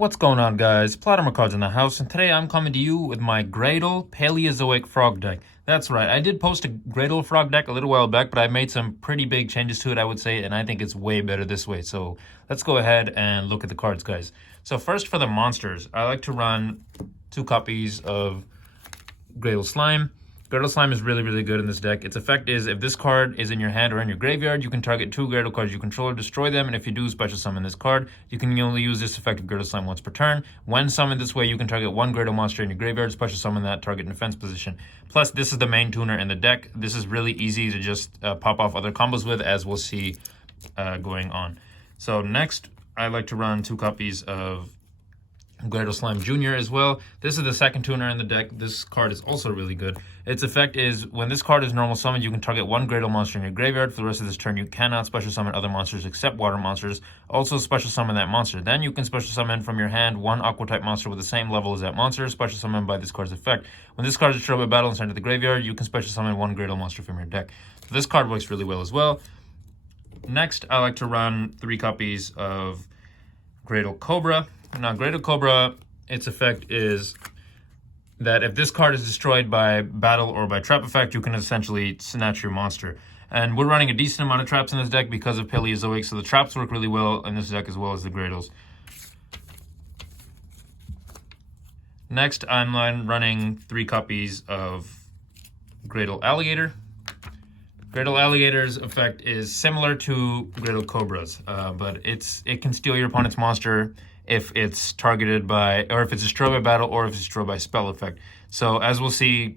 What's going on, guys? Platinum Cards in the house, and today I'm coming to you with my Graydle Paleozoic frog deck. That's right, I did post a Graydle frog deck a little while back, but I made some pretty big changes to it, I would say, and I think it's way better this way. So let's go ahead and look at the cards, guys. So first, for the monsters, I like to run 2 copies of Graydle Slime. Graydle Slime is really good in this deck. Its effect is, if this card is in your hand or in your graveyard, you can target 2 Graydle cards you control or destroy them, and if you do special summon this card, you can only use this effect of Graydle Slime once per turn. When summoned this way, you can target 1 Graydle monster in your graveyard, special summon that target in defense position. Plus, this is the main tuner in the deck. This is really easy to just pop off other combos with, as we'll see going on. So next, I like to run 2 copies of Graydle Slime Jr. as well. This is the second tuner in the deck. This card is also really good. Its effect is, when this card is normal summoned, you can target 1 Graydle monster in your graveyard. For the rest of this turn, you cannot special summon other monsters except water monsters. Also special summon that monster. Then you can special summon from your hand 1 aqua type monster with the same level as that monster, special summon by this card's effect. When this card is destroyed by battle and sent to the graveyard, you can special summon 1 Graydle monster from your deck. So this card works really well as well. Next, I like to run 3 copies of Graydle Cobra. Now, Graydle Cobra, its effect is that if this card is destroyed by battle or by trap effect, you can essentially snatch your monster. And we're running a decent amount of traps in this deck because of Paleozoic, so the traps work really well in this deck as well as the Graydles. Next, I'm running 3 copies of Graydle Alligator. Graydle Alligator's effect is similar to Graydle Cobra's, but it can steal your opponent's monster if it's targeted by, or if it's destroyed by battle, or if it's destroyed by spell effect. So as we'll see,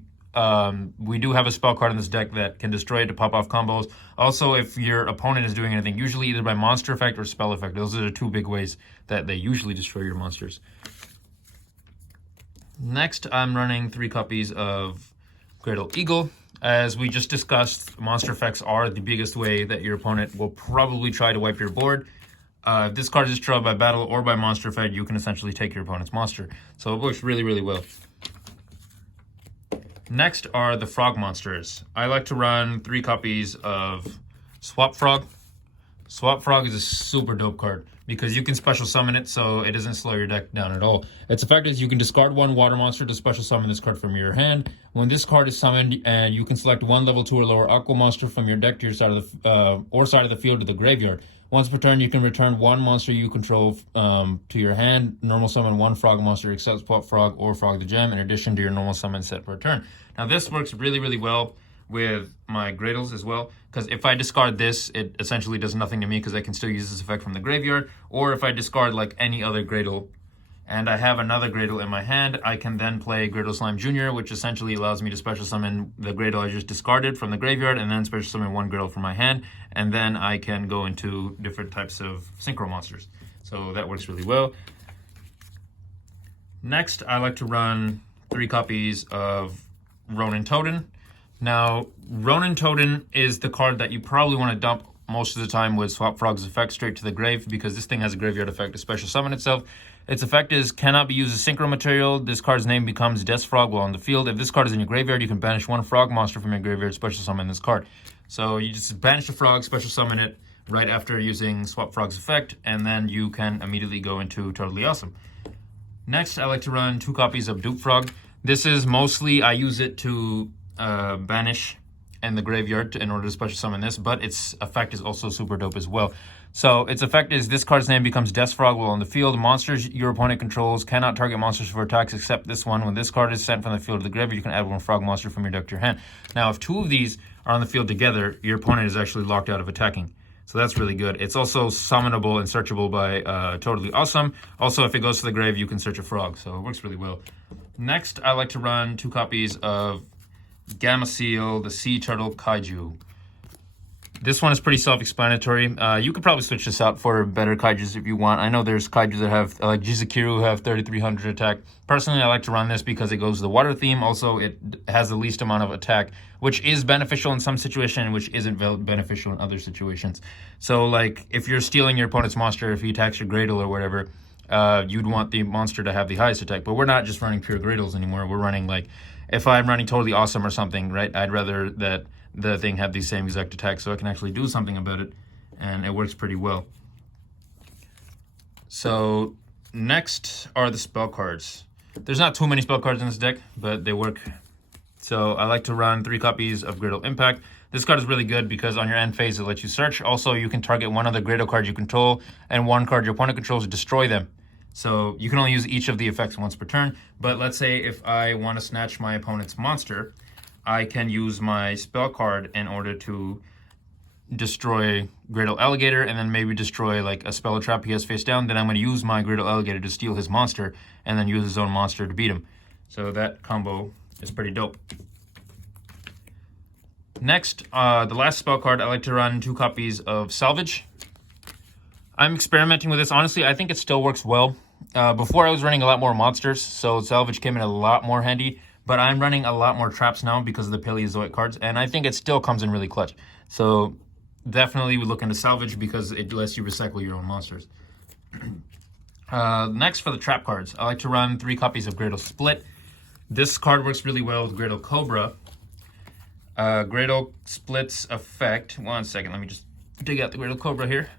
we do have a spell card in this deck that can destroy it to pop off combos. Also, if your opponent is doing anything, usually either by monster effect or spell effect. Those are the 2 big ways that they usually destroy your monsters. Next, I'm running 3 copies of Graydle Eagle. As we just discussed, monster effects are the biggest way that your opponent will probably try to wipe your board. If this card is destroyed by battle or by monster effect, you can essentially take your opponent's monster. So it works really well. Next are the frog monsters. I like to run 3 copies of Swap Frog. Swap Frog is a super dope card because you can special summon it, so it doesn't slow your deck down at all. Its effect is, you can discard 1 water monster to special summon this card from your hand. When this card is summoned, and you can select 1 level 2 or lower aqua monster from your deck to your side of the field to the graveyard. Once per turn, you can return 1 monster you control to your hand. Normal summon 1 frog monster except Swap Frog or Frog the Gem, in addition to your normal summon set per turn. Now, this works really well with my Graydles as well, because if I discard this, it essentially does nothing to me because I can still use this effect from the graveyard. Or if I discard like any other Graydle and I have another Graydle in my hand, I can then play Graydle Slime Jr., which essentially allows me to special summon the Graydle I just discarded from the graveyard and then special summon 1 Graydle from my hand, and then I can go into different types of synchro monsters. So that works really well. Next, I like to run 3 copies of Ronin Totem. Now, Ronin Totem is the card that you probably want to dump most of the time with Swap Frog's effect straight to the grave, because this thing has a graveyard effect to special summon itself. Its effect is, cannot be used as synchro material. This card's name becomes Death Frog while on the field. If this card is in your graveyard, you can banish 1 frog monster from your graveyard, special summon this card. So you just banish the frog, special summon it right after using Swap Frog's effect, and then you can immediately go into Totally Awesome. Next, I like to run 2 copies of Dupe Frog. This is mostly, I use it to banish in the graveyard in order to special summon this, but its effect is also super dope as well. So its effect is, this card's name becomes Death Frog while on the field. Monsters your opponent controls cannot target monsters for attacks except this one. When this card is sent from the field to the graveyard, you can add 1 frog monster from your deck to your hand. Now, if 2 of these are on the field together, your opponent is actually locked out of attacking. So that's really good. It's also summonable and searchable by Totally Awesome. Also, if it goes to the grave, you can search a frog, so it works really well. Next, I like to run 2 copies of Gamma Seal, the Sea Turtle Kaiju. This one is pretty self-explanatory. You could probably switch this out for better kaijus if you want. I know there's kaijus that have, like Jizukiru, who have 3300 attack. Personally, I like to run this because it goes to the water theme. Also, it has the least amount of attack, which is beneficial in some situations, which isn't beneficial in other situations. So, like, if you're stealing your opponent's monster, if he attacks your Graydle or whatever, you'd want the monster to have the highest attack. But we're not just running pure Graydles anymore. We're running, like, if I'm running Totally Awesome or something, right, I'd rather that the thing have the same exact attack so I can actually do something about it, and it works pretty well. So next are the spell cards. There's not too many spell cards in this deck, but they work. So I like to run 3 copies of Graydle Impact. This card is really good because on your end phase, it lets you search. Also, you can target one other Graydle card you control and one card your opponent controls to destroy them. So you can only use each of the effects once per turn. But let's say if I want to snatch my opponent's monster, I can use my spell card in order to destroy Graydle Alligator and then maybe destroy like a spell or trap he has face down. Then I'm going to use my Graydle Alligator to steal his monster and then use his own monster to beat him. So that combo is pretty dope. Next, the last spell card, I like to run 2 copies of Salvage. I'm experimenting with this. Honestly, I think it still works well. Before I was running a lot more monsters, so Salvage came in a lot more handy. But I'm running a lot more traps now because of the Paleozoic cards, and I think it still comes in really clutch. So definitely we look into Salvage because it lets you recycle your own monsters. Next, for the trap cards, I like to run 3 copies of Graydle Split. This card works really well with Graydle Cobra. Graydle Split's effect, one second, let me just dig out the Graydle Cobra here.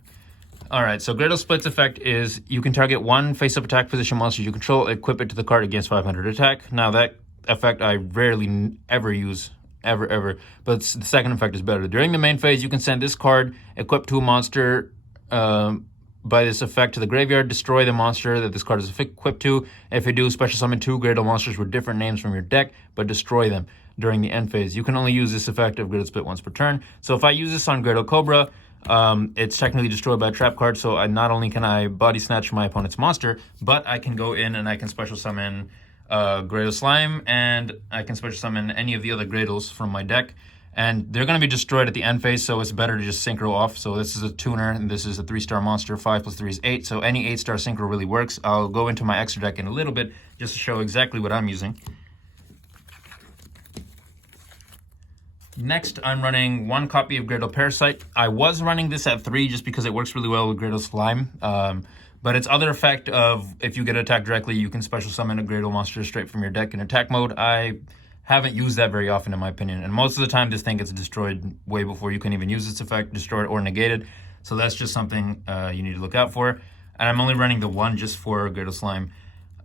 Alright, so Graydle Split's effect is you can target one face-up attack position monster you control, equip it to the card against 500 attack. Now that effect I rarely ever use, ever, but the second effect is better. During the main phase, you can send this card equipped to a monster by this effect to the graveyard, destroy the monster that this card is equipped to. If you do, special summon 2 Graydle monsters with different names from your deck, but destroy them during the end phase. You can only use this effect of Graydle Split once per turn. So if I use this on Graydle Cobra, it's technically destroyed by a trap card, so not only can I body snatch my opponent's monster, but I can go in and I can special summon Graydle Slime, and I can special summon any of the other Graydles from my deck, and they're going to be destroyed at the end phase, so it's better to just synchro off. So this is a tuner, and this is a 3-star monster. 5 plus 3 is 8, so any 8-star synchro really works. I'll go into my extra deck in a little bit just to show exactly what I'm using. Next, I'm running 1 copy of Graydle Parasite. I was running this at 3 just because it works really well with Graydle Slime. But its other effect of if you get attacked directly, you can special summon a Graydle monster straight from your deck in attack mode. I haven't used that very often in my opinion. And most of the time, this thing gets destroyed way before you can even use its effect, destroyed or negated. So that's just something you need to look out for. And I'm only running the 1 just for Graydle Slime.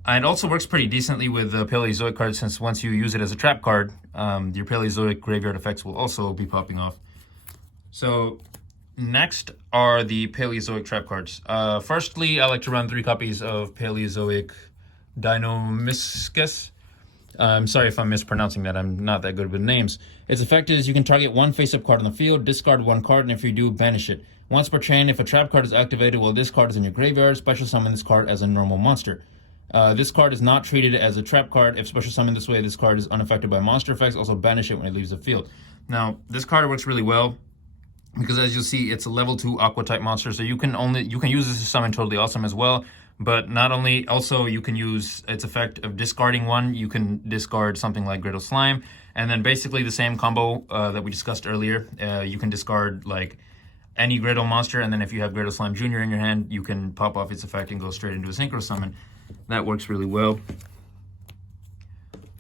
It also works pretty decently with the Paleozoic card, since once you use it as a trap card, your Paleozoic graveyard effects will also be popping off. So next are the Paleozoic trap cards. Firstly, I like to run 3 copies of Paleozoic Dinomiscus. I'm sorry if I'm mispronouncing that. I'm not that good with names. Its effect is you can target 1 face-up card on the field, discard 1 card, and if you do, banish it. Once per chain, if a trap card is activated while this card is in your graveyard, special summon this card as a normal monster. This card is not treated as a trap card. If special summoned this way, this card is unaffected by monster effects. Also banish it when it leaves the field. Now, this card works really well because, as you'll see, it's a level 2 aqua type monster, so you can use this to summon Totally Awesome as well. But not only, also you can use its effect of discarding 1. You can discard something like Graydle Slime, and then basically the same combo that we discussed earlier. You can discard like any Graydle monster, and then if you have Graydle Slime Jr. in your hand, you can pop off its effect and go straight into a synchro summon. That works really well.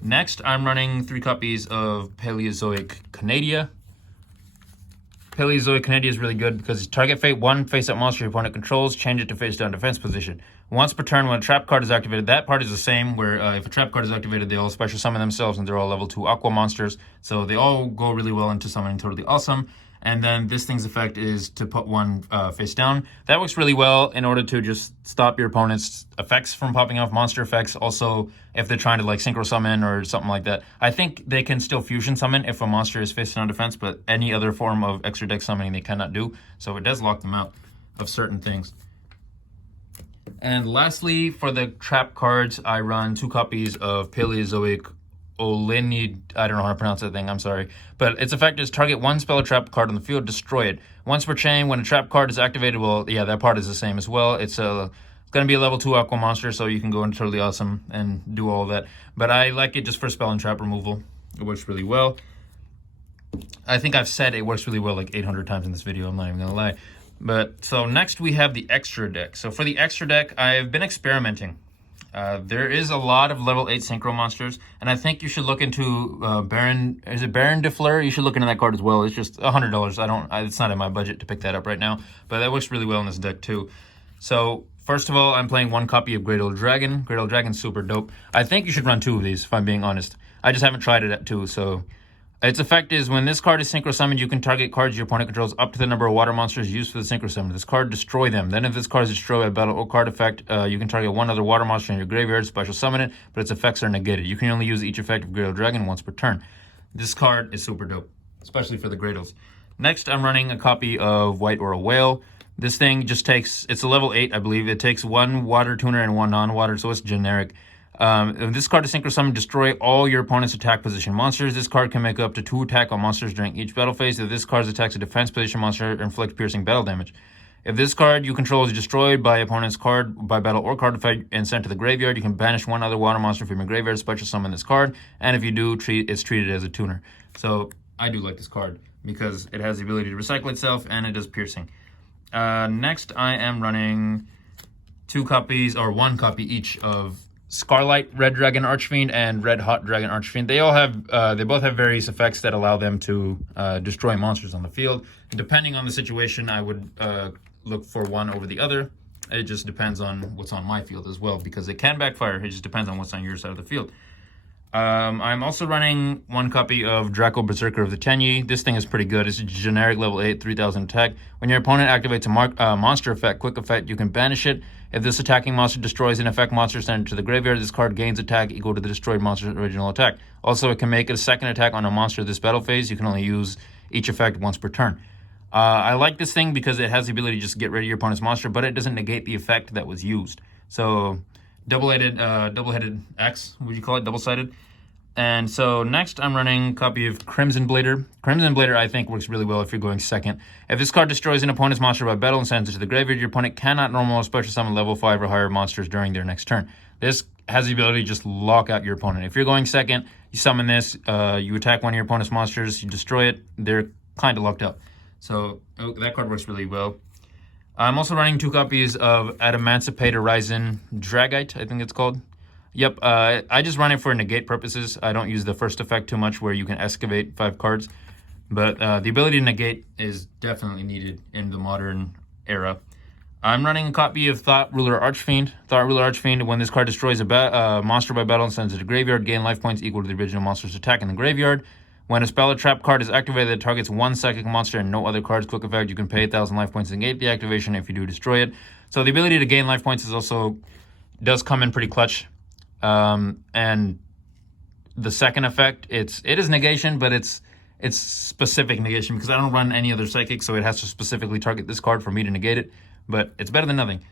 Next, I'm running 3 copies of Paleozoic Canadia. Paleozoic Canadia is really good because target fate 1 face-up monster your opponent controls, change it to face-down defense position. Once per turn, when a trap card is activated, that part is the same, where if a trap card is activated, they all special summon themselves, and they're all level 2 aqua monsters, so they all go really well into summoning Totally Awesome. And then this thing's effect is to put 1 face down. That works really well in order to just stop your opponent's effects from popping off, monster effects. Also, if they're trying to like synchro summon or something like that. I think they can still fusion summon if a monster is face down defense, but any other form of extra deck summoning they cannot do. So it does lock them out of certain things. And lastly, for the trap cards, I run 2 copies of Paleozoic Olenid, I don't know how to pronounce that thing, I'm sorry. But its effect is target 1 spell or trap card on the field, destroy it. Once per chain, when a trap card is activated, well, yeah, that part is the same as well. It's going to be a level 2 aqua monster, so you can go into Totally Awesome and do all that. But I like it just for spell and trap removal. It works really well. I think I've said it works really well like 800 times in this video, I'm not even going to lie. But so next we have the extra deck. So for the extra deck, I've been experimenting. There is a lot of level 8 synchro monsters, and I think you should look into Baron. Is it Baron de Fleur? You should look into that card as well. It's just $100. It's not in my budget to pick that up right now, but that works really well in this deck too. So First of all, I'm playing one copy of Graydle Dragon. Graydle Dragon's super dope. I think you should run 2 of these, if I'm being honest. I just haven't tried it at 2, so... Its effect is when this card is synchro summoned, you can target cards your opponent controls up to the number of water monsters used for the synchro summon. This card, destroy them. Then if this card is destroyed by battle or card effect, you can target one other water monster in your graveyard, special summon it, but its effects are negated. You can only use each effect of Graydle Dragon once per turn. This card is super dope, especially for the Graydles. Next, I'm running a copy of White Aura Whale. This thing just takes, it's a level 8, I believe. It takes 1 water tuner and 1 non-water, so it's generic. If this card is synchro summon, destroy all your opponent's attack position monsters. This card can make up to 2 attack on monsters during each battle phase. If this card attacks a defense position monster, inflict piercing battle damage. If this card you control is destroyed by opponent's card by battle or card effect and sent to the graveyard, you can banish 1 other water monster from your graveyard, special summon this card, and if you do, it's treated as a tuner. So I do like this card because it has the ability to recycle itself and it does piercing. Next, I am running 2 copies, or 1 copy each of Scarlight Red Dragon Archfiend and Red Hot Dragon Archfiend. They all have, they both have various effects that allow them to destroy monsters on the field. Depending on the situation, I would look for one over the other. It just depends on what's on my field as well, because it can backfire. It just depends on what's on your side of the field. I'm also running 1 copy of Draco Berserker of the Tenyi. This thing is pretty good. It's a generic level 8, 3000 attack. When your opponent activates a monster effect, quick effect, you can banish it. If this attacking monster destroys an effect monster, send it to the graveyard. This card gains attack equal to the destroyed monster's original attack. Also, it can make it a second attack on a monster this battle phase. You can only use each effect once per turn. I like this thing because it has the ability to just get rid of your opponent's monster, but it doesn't negate the effect that was used. So, double-headed X, would you call it? Double-sided. And so next I'm running a copy of Crimson Blader. Crimson Blader I think works really well if you're going second. If this card destroys an opponent's monster by battle and sends it to the graveyard, your opponent cannot normal or special summon level 5 or higher monsters during their next turn. This has the ability to just lock out your opponent. If you're going second, you summon this, you attack one of your opponent's monsters, you destroy it, they're kind of locked up. So that card works really well. I'm also running 2 copies of Adamancipate Horizon Dragite, I think it's called. Yep, I just run it for negate purposes. I don't use the first effect too much where you can excavate 5 cards. But the ability to negate is definitely needed in the modern era. I'm running a copy of Thought Ruler Archfiend. Thought Ruler Archfiend, when this card destroys a monster by battle and sends it to the graveyard, gain life points equal to the original monster's attack in the graveyard. When a spell or trap card is activated that targets 1 psychic monster and no other cards, quick effect, you can pay 1,000 life points to negate the activation if you do destroy it. So the ability to gain life points is also does come in pretty clutch. And the second effect, it is negation, but it's specific negation because I don't run any other psychic, so it has to specifically target this card for me to negate it. But it's better than nothing.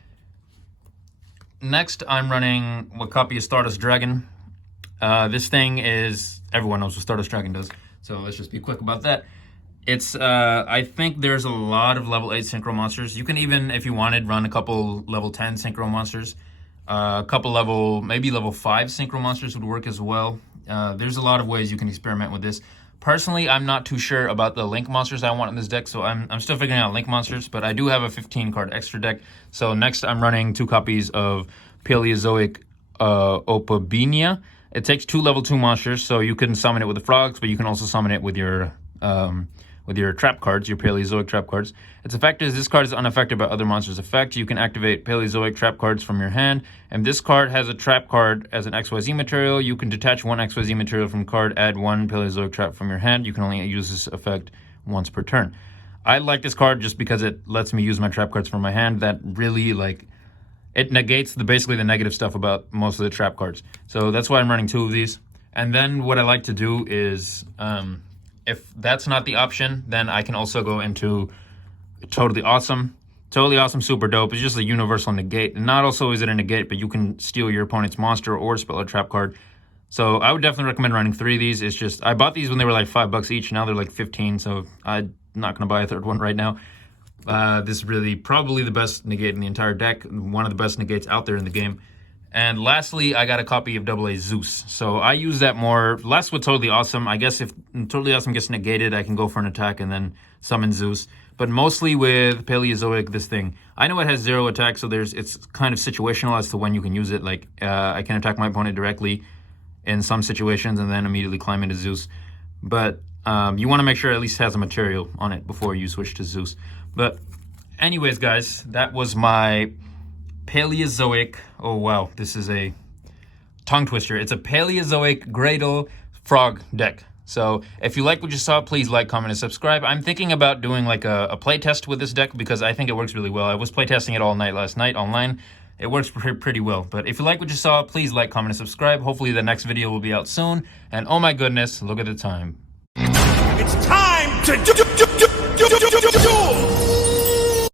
Next, I'm running a copy of Stardust Dragon. This thing is, everyone knows what Stardust Dragon does, so let's just be quick about that. It's, I think there's a lot of level 8 synchro monsters. You can even, if you wanted, run a couple level 10 synchro monsters. A couple maybe level 5 synchro monsters would work as well. There's a lot of ways you can experiment with this. Personally, I'm not too sure about the Link monsters I want in this deck, so I'm still figuring out Link monsters, but I do have a 15-card extra deck. So next, I'm running 2 copies of Paleozoic Opabinia. It takes 2 level 2 monsters, so you can summon it with the frogs, but you can also summon it with your trap cards, your Paleozoic trap cards. Its effect is this card is unaffected by other monsters' effect. You can activate Paleozoic trap cards from your hand. And this card has a trap card as an XYZ material. You can detach 1 XYZ material from card, add 1 Paleozoic trap from your hand. You can only use this effect once per turn. I like this card just because it lets me use my trap cards from my hand. That really, it negates basically the negative stuff about most of the trap cards. So that's why I'm running 2 of these. And then what I like to do is, if that's not the option, then I can also go into Totally Awesome. Totally Awesome, super dope. It's just a universal negate. And not also is it a negate, but you can steal your opponent's monster or spell a trap card. So I would definitely recommend running 3 of these. It's just, I bought these when they were like $5 each. Now they're like 15, so I'm not going to buy a 3rd one right now. This is really probably the best negate in the entire deck. One of the best negates out there in the game. And lastly, I got a copy of AA Zeus. So I use that more, less with Totally Awesome. I guess if Totally Awesome gets negated, I can go for an attack and then summon Zeus. But mostly with Paleozoic, this thing. I know it has 0 attack, so it's kind of situational as to when you can use it. Like, I can attack my opponent directly in some situations and then immediately climb into Zeus. But you want to make sure it at least has a material on it before you switch to Zeus. But anyways, guys, that was my Paleozoic, oh wow, this is a tongue twister. It's a Paleozoic Graydle frog deck. So if you like what you saw, please like, comment, and subscribe. I'm thinking about doing like a play test with this deck because I think it works really well. I was play testing it all night last night online. It works pretty well. But if you like what you saw, please like, comment, and subscribe. Hopefully the next video will be out soon. And oh my goodness, look at the time. It's time to do